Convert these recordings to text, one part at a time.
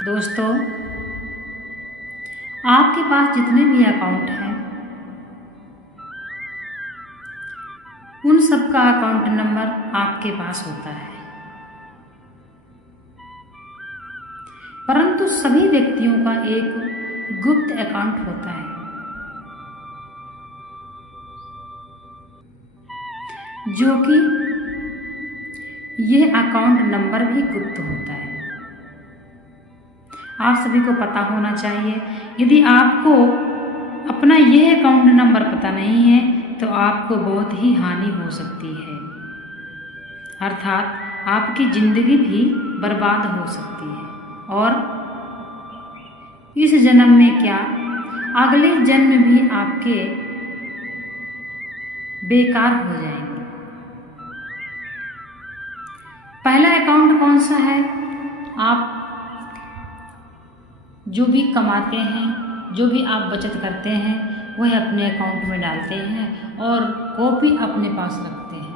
दोस्तों, आपके पास जितने भी अकाउंट हैं उन सब का अकाउंट नंबर आपके पास होता है, परंतु सभी व्यक्तियों का एक गुप्त अकाउंट होता है जो कि यह अकाउंट नंबर भी गुप्त होता है। आप सभी को पता होना चाहिए। यदि आपको अपना यह अकाउंट नंबर पता नहीं है तो आपको बहुत ही हानि हो सकती है, अर्थात आपकी जिंदगी भी बर्बाद हो सकती है और इस जन्म में क्या अगले जन्म भी आपके बेकार हो जाएंगे। पहला अकाउंट कौन सा है? आप जो भी कमाते हैं, जो भी आप बचत करते हैं वह अपने अकाउंट में डालते हैं और कॉपी अपने पास रखते हैं,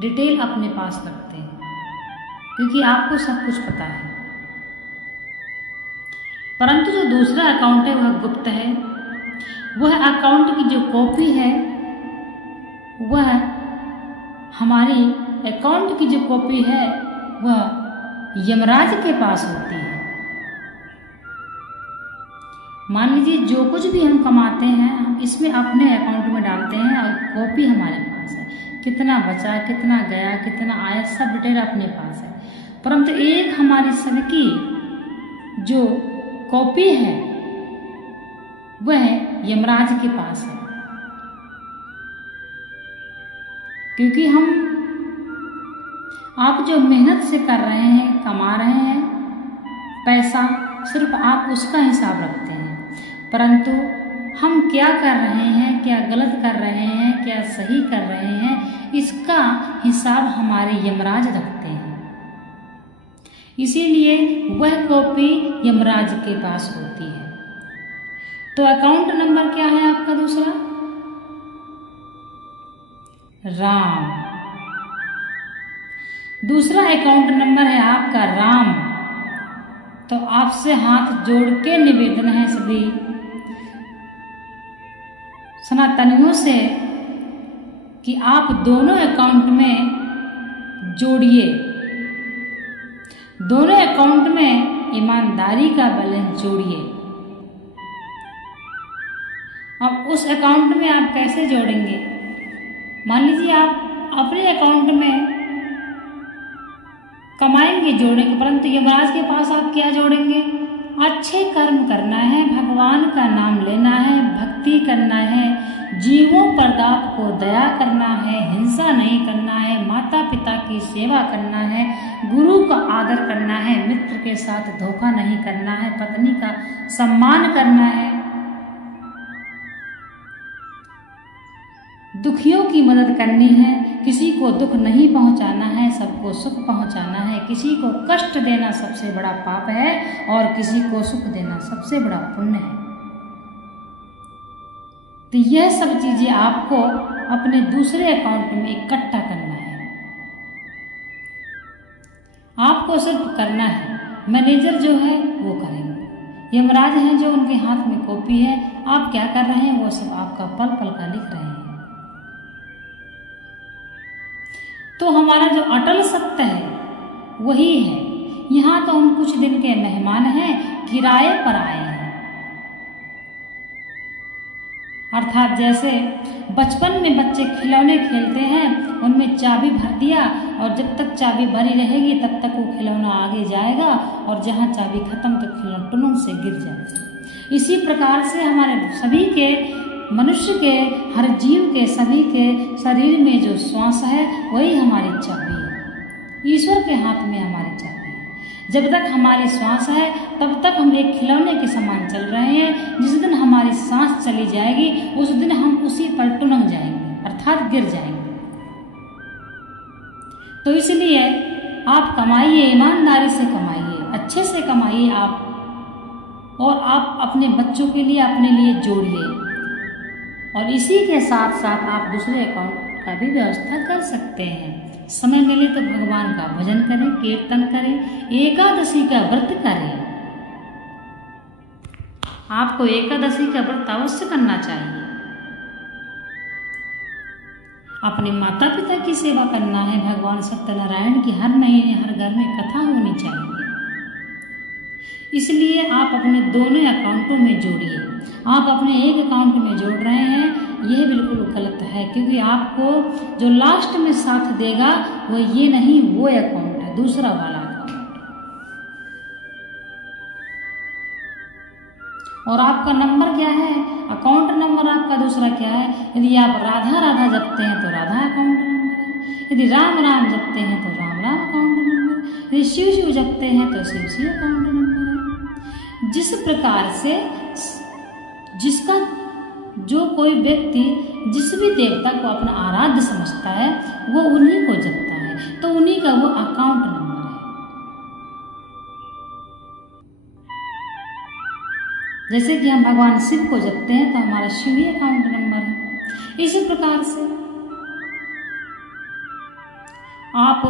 डिटेल अपने पास रखते हैं, क्योंकि आपको सब कुछ पता है। परंतु जो दूसरा अकाउंट है वह गुप्त है। वह अकाउंट की जो कॉपी है वह हमारी अकाउंट की जो कॉपी है वह यमराज के पास होती है। मान लीजिए जो कुछ भी हम कमाते हैं हम इसमें अपने अकाउंट में डालते हैं और कॉपी हमारे पास है, कितना बचा, कितना गया, कितना आया, सब डिटेल अपने पास है। परंतु एक हमारी सबकी जो कॉपी है वह यमराज के पास है, क्योंकि आप जो मेहनत से कर रहे हैं, कमा रहे हैं पैसा, सिर्फ आप उसका हिसाब रखते हैं, परंतु हम क्या कर रहे हैं, क्या गलत कर रहे हैं, क्या सही कर रहे हैं, इसका हिसाब हमारे यमराज रखते हैं। इसीलिए वह कॉपी यमराज के पास होती है। तो अकाउंट नंबर क्या है आपका दूसरा? राम। दूसरा अकाउंट नंबर है आपका राम। तो आपसे हाथ जोड़ के निवेदन है सभी सनातनियों से कि आप दोनों अकाउंट में जोड़िए, दोनों अकाउंट में ईमानदारी का बैलेंस जोड़िए। अब उस अकाउंट में आप कैसे जोड़ेंगे? मान लीजिए आप अपने अकाउंट में कमाएंगे, जोड़ेंगे, परंतु यमराज के पास आप क्या जोड़ेंगे? अच्छे कर्म करना है, भगवान का नाम लेना है, भक्ति करना है, जीवों पर आपको दया करना है, हिंसा नहीं करना है, माता पिता की सेवा करना है, गुरु का आदर करना है, मित्र के साथ धोखा नहीं करना है, पत्नी का सम्मान करना है, दुखियों की मदद करनी है, किसी को दुख नहीं पहुंचाना है, सबको सुख पहुंचाना है, किसी को कष्ट देना सबसे बड़ा पाप है और किसी को सुख देना सबसे बड़ा पुण्य है। तो यह सब चीजें आपको अपने दूसरे अकाउंट में इकट्ठा करना है। आपको सिर्फ करना है, मैनेजर जो है वो करेंगे, यमराज हैं जो उनके हाथ में कॉपी है, आप क्या कर रहे हैं वो सब आपका पल पल का लिख रहे हैं। तो हमारा जो अटल सत्य है वही है। यहाँ तो हम कुछ दिन के मेहमान हैं, किराए पर आए हैं। अर्थात जैसे बचपन में बच्चे खिलौने खेलते हैं, उनमें चाबी भर दिया और जब तक चाबी भरी रहेगी तब तक वो खिलौना आगे जाएगा और जहाँ चाबी खत्म तो खिलौना टुनुन से गिर जाएगा। इसी प्रकार से हमारे सभी के, मनुष्य के, हर जीव के, सभी के शरीर में जो श्वास है वही हमारी चाबी है। ईश्वर के हाथ में हमारी चाबी है। जब तक हमारी श्वास है तब तक हम एक खिलौने के समान चल रहे हैं। जिस दिन हमारी सांस चली जाएगी उस दिन हम उसी पर टुनक जाएंगे, अर्थात गिर जाएंगे। तो इसलिए आप कमाइए, ईमानदारी से कमाइए, अच्छे से कमाइए आप, और आप अपने बच्चों के लिए, अपने लिए जोड़िए, और इसी के साथ साथ आप दूसरे अकाउंट का भी व्यवस्था कर सकते हैं। समय मिले तो भगवान का भजन करें, कीर्तन करें, एकादशी का व्रत करें, आपको एकादशी का व्रत अवश्य करना चाहिए। अपने माता पिता की सेवा करना है। भगवान सत्यनारायण की हर महीने हर घर में कथा होनी चाहिए। इसलिए आप अपने दोनों अकाउंटों में जोड़िए। आप अपने एक अकाउंट में जोड़ रहे हैं, यह बिल्कुल गलत है, क्योंकि आपको जो लास्ट में साथ देगा वो ये नहीं, वो अकाउंट है, दूसरा वाला अकाउंट। और आपका नंबर क्या है, अकाउंट नंबर आपका दूसरा क्या है। यदि आप राधा राधा जपते हैं तो राधा अकाउंट नंबर है, यदि राम राम जपते हैं तो राम राम अकाउंट नंबर है, यदि शिव शिव जपते हैं तो शिव शिव अकाउंट नंबर है। जिस प्रकार से जिसका जो कोई व्यक्ति जिस भी देवता को अपना आराध्य समझता है वो उन्हीं को जपता है, तो उन्हीं का वो अकाउंट नंबर है। जैसे कि हम भगवान शिव को जपते हैं तो हमारा शिव ही अकाउंट नंबर है। इसी प्रकार से आप,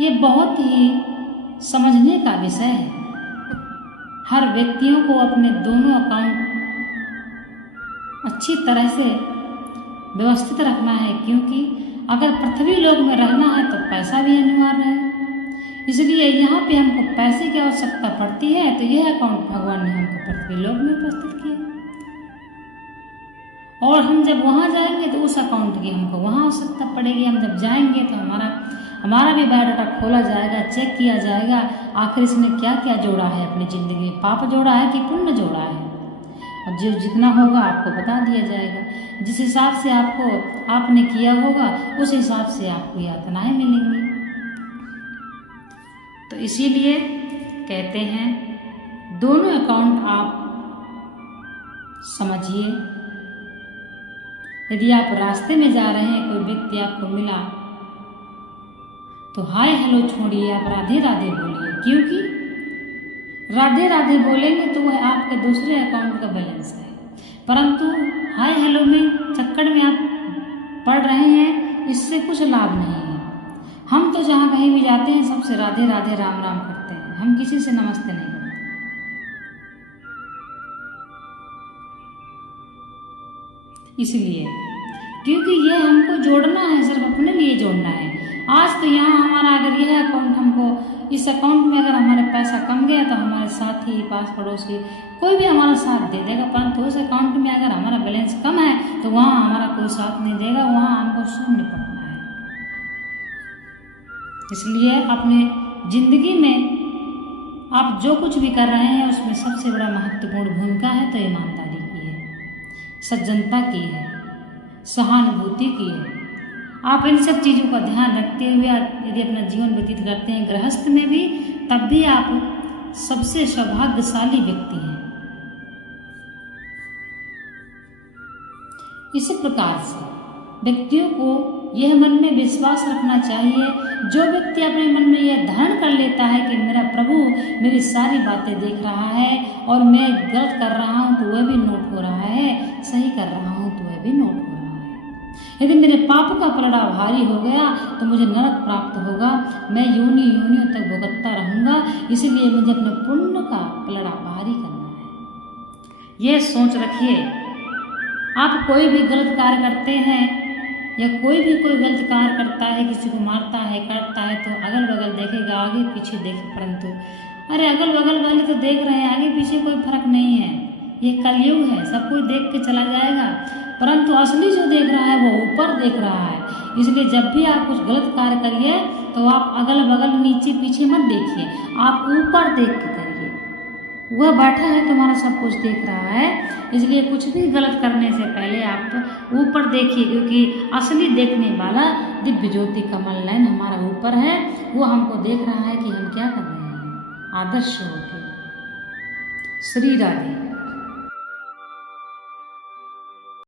ये बहुत ही समझने का विषय है। हर व्यक्तियों को अपने दोनों अकाउंट अच्छी तरह से व्यवस्थित रखना है, क्योंकि अगर पृथ्वी लोक में रहना है तो पैसा भी अनिवार्य है। इसलिए यहाँ पे हमको पैसे की आवश्यकता पड़ती है, तो यह अकाउंट भगवान ने हमको पृथ्वी लोक में उपस्थित किया। और हम जब वहाँ जाएंगे तो उस अकाउंट की हमको वहाँ आवश्यकता पड़ेगी। हम जब जाएंगे तो हमारा भी बायोडाटा खोला जाएगा, चेक किया जाएगा, आखिर इसने क्या क्या जोड़ा है अपनी ज़िंदगी में, पाप जोड़ा है कि पुण्य जोड़ा है। और जो जितना होगा आपको बता दिया जाएगा। जिस हिसाब से आपने किया होगा उस हिसाब से आपको यातनाएं मिलेंगी। तो इसीलिए कहते हैं दोनों अकाउंट आप समझिए। यदि आप रास्ते में जा रहे हैं, कोई व्यक्ति आपको मिला तो हाय हेलो छोड़िए, आप राधे राधे बोलिए, क्योंकि राधे राधे बोलेंगे तो वह आपके दूसरे अकाउंट का बैलेंस है। परंतु हाय हेलो में चक्कर में आप पढ़ रहे हैं, इससे कुछ लाभ नहीं है। हम तो जहाँ कहीं भी जाते हैं सबसे राधे राधे राम राम करते हैं, हम किसी से नमस्ते नहीं करते। इसलिए क्योंकि ये हमको जोड़ना है, सिर्फ अपने लिए जोड़ना है। आज तो यहाँ हमारा अगर यह अकाउंट हमको, इस अकाउंट में अगर हमारे पैसा कम गया तो हमारे साथी, पास पड़ोसी कोई भी हमारा साथ दे देगा, परंतु उस अकाउंट में अगर हमारा बैलेंस कम है तो वहाँ हमारा कोई साथ नहीं देगा, वहाँ हमको स्वयं निपटना है। इसलिए अपने जिंदगी में आप जो कुछ भी कर रहे हैं उसमें सबसे बड़ा महत्वपूर्ण भूमिका है तो ईमानदारी की है, सज्जनता की है, सहानुभूति की है। आप इन सब चीज़ों का ध्यान रखते हुए यदि अपना जीवन व्यतीत करते हैं गृहस्थ में भी, तब भी आप सबसे सौभाग्यशाली व्यक्ति हैं। इसी प्रकार से व्यक्तियों को यह मन में विश्वास रखना चाहिए, जो व्यक्ति अपने मन में यह धारण कर लेता है कि मेरा प्रभु मेरी सारी बातें देख रहा है और मैं गलत कर रहा हूँ तो वह भी नोट हो रहा है, सही कर रहा हूँ तो वह भी नोट हो रहा है। यदि मेरे पाप का पलड़ा भारी हो गया तो मुझे नरक प्राप्त होगा, मैं योनियों तक भुगतता रहूँगा, इसलिए मुझे अपने पुण्य का पलड़ा भारी करना है। ये सोच रखिए। आप कोई भी गलत कार्य करते हैं या कोई गलत कार्य करता है, किसी को मारता है, काटता है, तो अगल बगल देखेगा, आगे पीछे देखे, परंतु अरे अगल बगल वाले तो देख रहे हैं, आगे पीछे कोई फर्क नहीं है। ये कलयुग है, सब कोई देख के चला जाएगा, परंतु असली जो देख रहा है वो ऊपर देख रहा है। इसलिए जब भी आप कुछ गलत कार्य करिए तो आप अगल बगल नीचे पीछे मत देखिए, आप ऊपर देख के करिए। वह बैठा है तुम्हारा सब कुछ देख रहा है, इसलिए कुछ भी गलत करने से पहले आप ऊपर देखिए, क्योंकि असली देखने वाला दिव्य ज्योति कमल नयन हमारा ऊपर है, वो हमको देख रहा है कि हम क्या कर रहे हैं। आदर्श होके श्री राधे।